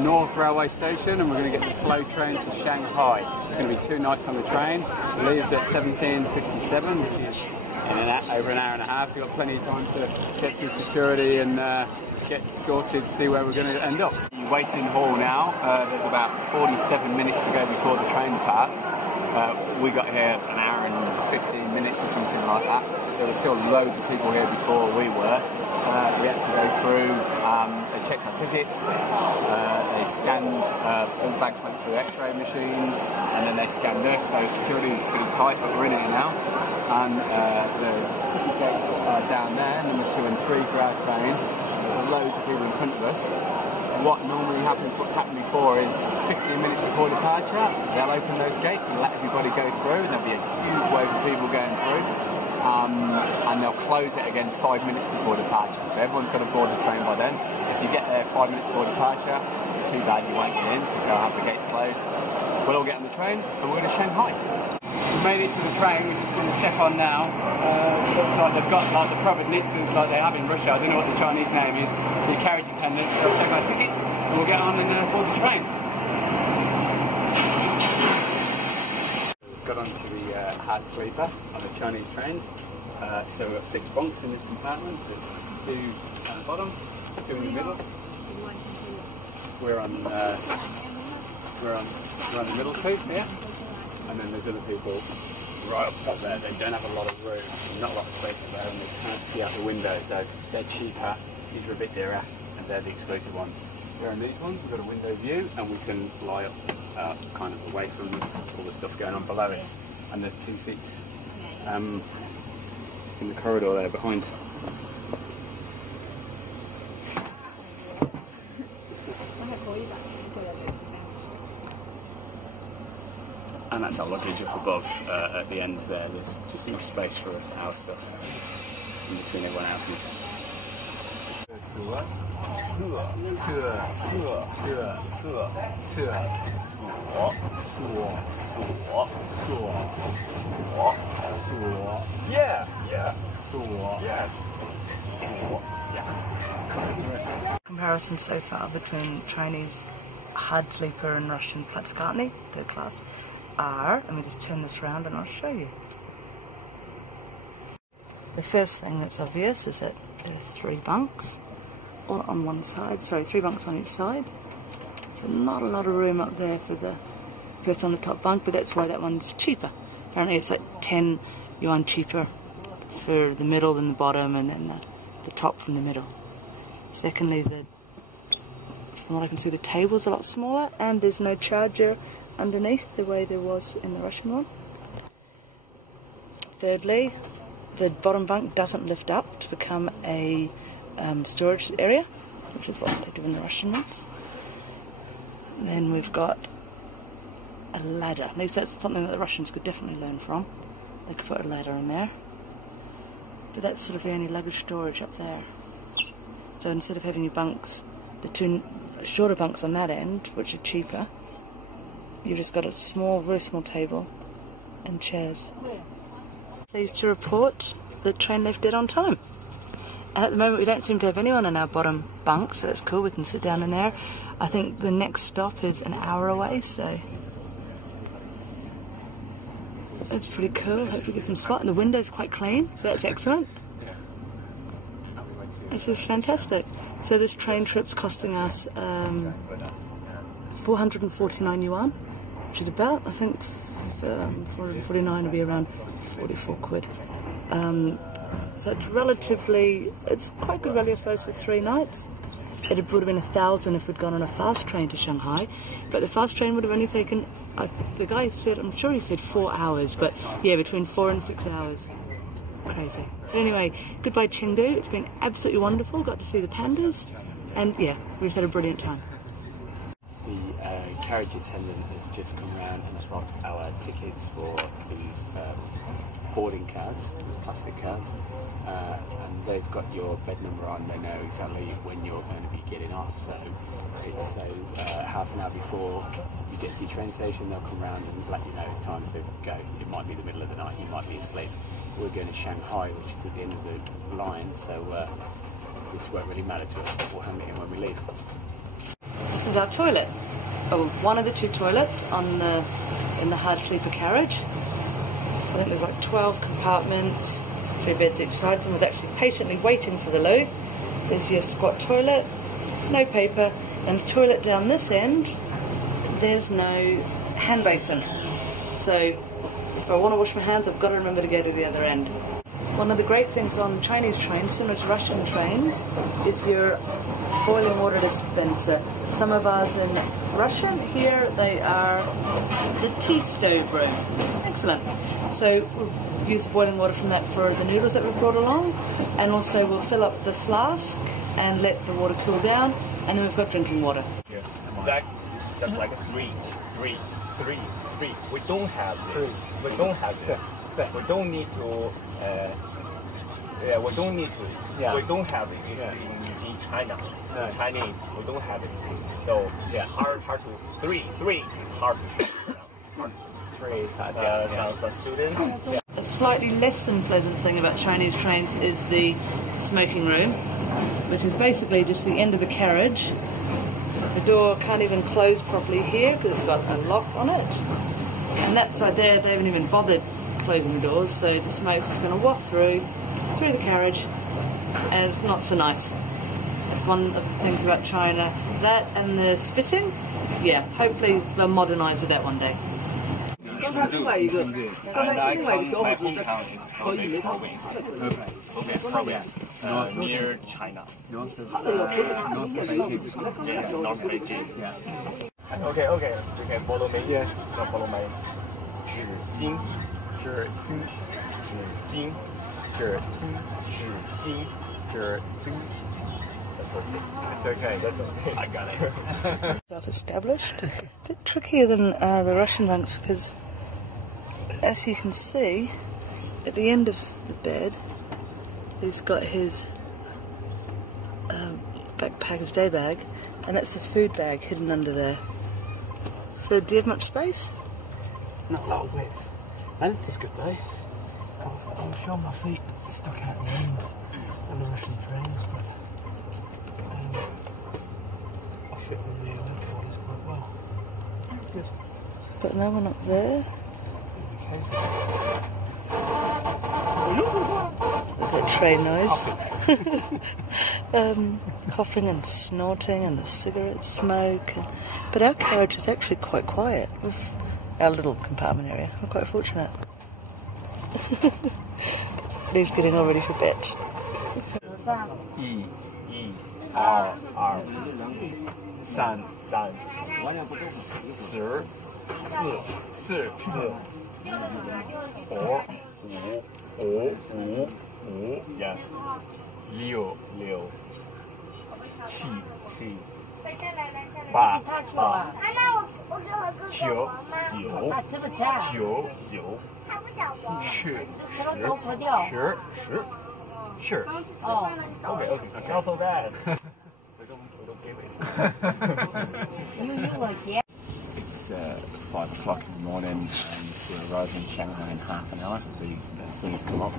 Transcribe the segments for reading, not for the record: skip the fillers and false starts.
North Railway Station and we're going to get the slow train to Shanghai. It's going to be 2 nights on the train. It leaves at 17:57, which is over an hour and a half, so you've got plenty of time to get through security and get sorted, see where we're going to end up. The waiting hall now, there's about 47 minutes to go before the train departs. We got here an hour and 15 minutes or something like that. There were still loads of people here before we were. We had to go through, they checked our tickets, they scanned, all the bags went through x-ray machines, and then they scanned us, so security was pretty tight, but we're in here now. And the ticket gate down there, number 2 and 3 for our train, there's loads of people in front of us. What normally happens, what's happened before is 15 minutes before departure, they'll open those gates and let everybody go through, and there'll be a huge wave of people going through. And they'll close it again 5 minutes before departure. So everyone's got to board the train by then. If you get there 5 minutes before departure, too bad you won't get in because they'll have the gates closed. We'll all get on the train and we're going to Shanghai. We've made it to the train, we're just going to check on now. Looks like they've got like the providnitzas like they have in Russia. I don't know what the Chinese name is. The carriage attendants, they'll check our tickets and we'll get on and board the train. Got onto the hard sleeper on the Chinese trains. So we've got 6 bunks in this compartment. There's 2 at the bottom, 2 in the middle. We're on the middle 2 here, and then there's other people right up top there. They don't have a lot of room, not a lot of space there, and they can't see out the window. So they're cheaper. These are a bit dearer, and they're the exclusive ones. Here on these ones, we've got a window view, and we can lie up kind of away from all the stuff going on below us. And there's 2 seats in the corridor there behind. And that's our luggage up above at the end there. There's just enough space for our stuff in between everyone else's. Yeah, yeah. Yes. Comparison so far between Chinese hard sleeper and Russian platzkartny, 3rd class, are, let me just turn this around and I'll show you. The first thing that's obvious is that there are 3 bunks, all on one side, sorry, 3 bunks on each side. So not a lot of room up there for the first on the top bunk, but that's why that one's cheaper. Apparently it's like 10 yuan cheaper for the middle than the bottom, and then the top from the middle. Secondly, from what I can see, the table's a lot smaller, and there's no charger underneath the way there was in the Russian one. Thirdly, the bottom bunk doesn't lift up to become a storage area, which is what they do in the Russian ones. And then we've got a ladder. At least that's something that the Russians could definitely learn from. They could put a ladder in there. But that's sort of the only luggage storage up there. So instead of having your bunks, the 2 shorter bunks on that end, which are cheaper, you've just got a small, very small table and chairs. Pleased to report the train left dead on time. And at the moment we don't seem to have anyone in our bottom bunk, so it's cool, we can sit down in there. I think the next stop is an hour away, so that's pretty cool. Hope we get some spot. And the window's quite clean, so that's excellent. This is fantastic. So this train trip's costing us 449 yuan, which is about, I think, 449 would be around 44 quid. So it's relatively, it's quite good value, I suppose, for 3 nights. It would have been 1,000 if we'd gone on a fast train to Shanghai, but the fast train would have only taken, the guy said, I'm sure he said 4 hours, but yeah, between 4 and 6 hours. Crazy. But anyway, goodbye Chengdu. It's been absolutely wonderful. Got to see the pandas, and yeah, we just had a brilliant time. The carriage attendant has just come around and swapped our tickets for these boarding cards, these plastic cards, and they've got your bed number on. They know exactly when you're going to be getting off, so it's half an hour before you get to the train station, they'll come around and let you know it's time to go. It might be the middle of the night, you might be asleep. We're going to Shanghai, which is at the end of the line, so this won't really matter to us. We'll hand it in when we leave. So is our toilet. Oh, one of the 2 toilets in the hard sleeper carriage. I think there's like 12 compartments, 3 beds each side. Someone's actually patiently waiting for the loo. There's your squat toilet, no paper, and the toilet down this end, there's no hand basin. So if I want to wash my hands, I've got to remember to go to the other end. One of the great things on Chinese trains, similar to Russian trains, is your boiling water dispenser. Some of ours in Russia, here they are the tea stove room. Excellent. So we'll use the boiling water from that for the noodles that we've brought along, and also we'll fill up the flask and let the water cool down, and then we've got drinking water. Yeah. That's just like 3. We don't have this. We don't have this. We don't need to. We don't need to. Yeah. We don't have it in China. No. In Chinese, we don't have it. So hard to 3 is hard to. Hard. 3 is hard. For students. Yeah. A slightly less than pleasant thing about Chinese trains is the smoking room, which is basically just the end of the carriage. The door can't even close properly here because it's got a lock on it. And that side there, they haven't even bothered closing the doors, so the smoke's just going to waft through the carriage, and it's not so nice. That's one of the things about China. That and the spitting, yeah, hopefully they'll modernise with that one day. And my hometown is Frugal province. Okay, province near China. North of Beijing. Yes, North Beijing. Yeah. Okay, you can follow me. Yes. You can follow me. 纸巾. It's okay. That's okay. I got it. Self-established. A bit trickier than the Russian monks because, as you can see, at the end of the bed, he's got his backpack, his day bag, and that's the food bag hidden under there. So, do you have much space? Not a lot of width. And it's good though. I'm sure my feet stuck out the end on the Russian trains, but I fit with the Olympic ones quite well. That's good. Got no one up there. There's that train noise. Coughing and snorting and the cigarette smoke. But our carriage is actually quite quiet. Our little compartment area. We're quite fortunate. Lee's getting all ready for bed. E R 3 4 yeah 6 7 8 Sure. Oh. Okay. Not so bad. we don't give it. It's 5 o'clock in the morning, and we're arriving in Shanghai in half an hour. As soon as come up,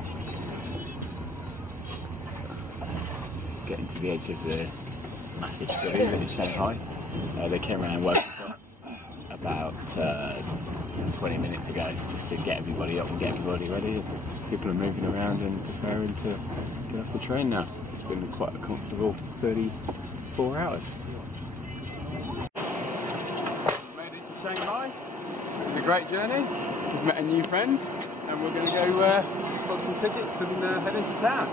getting to the edge of the massive city that is Shanghai. They came around and worked about 20 minutes ago just to get everybody up and get everybody ready. People are moving around and preparing to get off the train now. It's been quite a comfortable 34 hours. Made it to Shanghai. It was a great journey. We've met a new friend and we're going to go book some tickets and head into town.